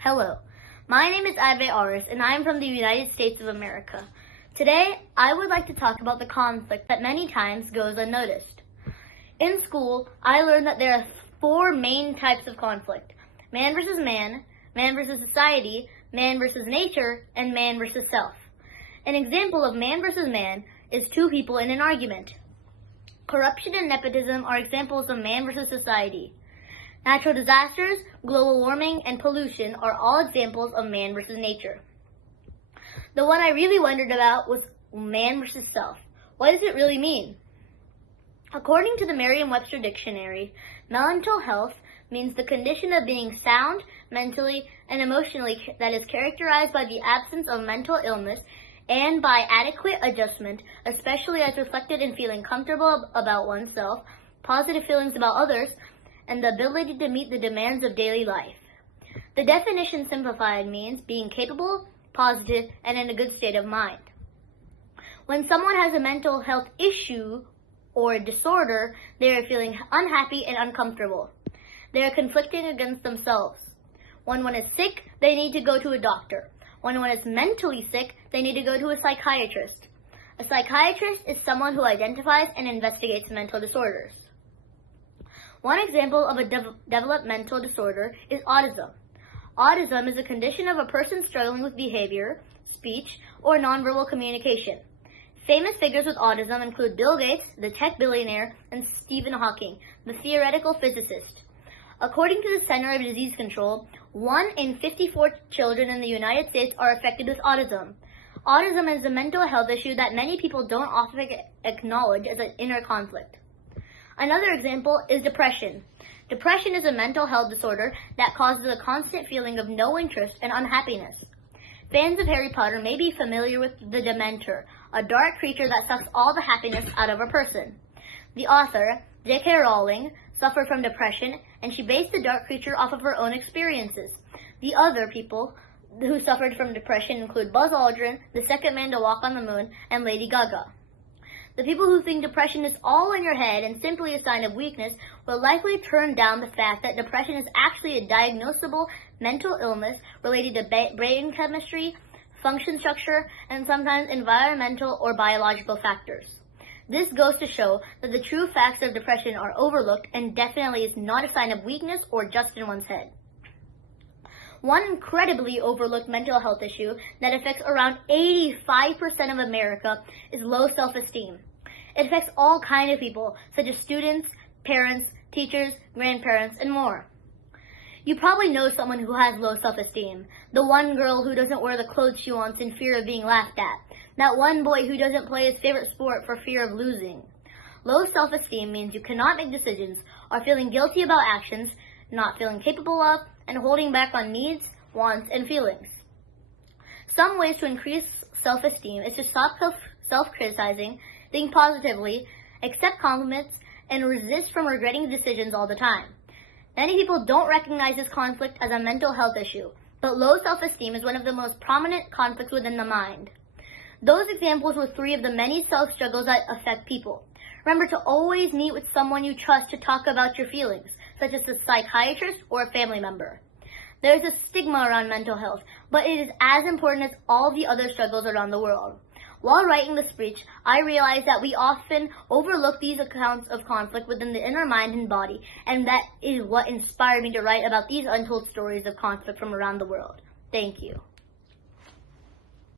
Hello, my name is Advait Aras and I am from the United States of America. Today, I would like to talk about the conflict that many times goes unnoticed. In school, I learned that there are four main types of conflict: man versus man versus society, man versus nature, and man versus self. An example of man versus man is two people in an argument. Corruption and nepotism are examples of man versus society. Natural disasters, global warming, and pollution are all examples of man versus nature. The one I really wondered about was man versus self. What does it really mean? According to the Merriam-Webster Dictionary, mental health means the condition of being sound mentally and emotionally that is characterized by the absence of mental illness and by adequate adjustment, especially as reflected in feeling comfortable about oneself, positive feelings about others, and the ability to meet the demands of daily life. The definition simplified means being capable, positive, and in a good state of mind. When someone has a mental health issue or a disorder, they are feeling unhappy and uncomfortable. They are conflicting against themselves. When one is sick, they need to go to a doctor. When one is mentally sick, they need to go to a psychiatrist. A psychiatrist is someone who identifies and investigates mental disorders. One example of a developmental disorder is autism. Autism is a condition of a person struggling with behavior, speech, or nonverbal communication. Famous figures with autism include Bill Gates, the tech billionaire, and Stephen Hawking, the theoretical physicist. According to the Center of Disease Control, 1 in 54 children in the United States are affected with autism. Autism is a mental health issue that many people don't often acknowledge as an inner conflict. Another example is depression. Depression is a mental health disorder that causes a constant feeling of no interest and unhappiness. Fans of Harry Potter may be familiar with the Dementor, a dark creature that sucks all the happiness out of a person. The author, J.K. Rowling, suffered from depression, and she based the dark creature off of her own experiences. The other people who suffered from depression include Buzz Aldrin, the second man to walk on the moon, and Lady Gaga. The people who think depression is all in your head and simply a sign of weakness will likely turn down the fact that depression is actually a diagnosable mental illness related to brain chemistry, function structure, and sometimes environmental or biological factors. This goes to show that the true facts of depression are overlooked and definitely is not a sign of weakness or just in one's head. One incredibly overlooked mental health issue that affects around 85% of America is low self-esteem. It affects all kinds of people, such as students, parents, teachers, grandparents, and more. You probably know someone who has low self-esteem. The one girl who doesn't wear the clothes she wants in fear of being laughed at. That one boy who doesn't play his favorite sport for fear of losing. Low self-esteem means you cannot make decisions, are feeling guilty about actions, not feeling capable of, and holding back on needs, wants, and feelings. Some ways to increase self-esteem is to stop self-criticizing, think positively, accept compliments, and resist from regretting decisions all the time. Many people don't recognize this conflict as a mental health issue, but low self-esteem is one of the most prominent conflicts within the mind. Those examples were 3 of the many self-struggles that affect people. Remember to always meet with someone you trust to talk about your feelings, such as a psychiatrist or a family member. There is a stigma around mental health, but it is as important as all the other struggles around the world. While writing this speech, I realized that we often overlook these accounts of conflict within the inner mind and body, and that is what inspired me to write about these untold stories of conflict from around the world. Thank you.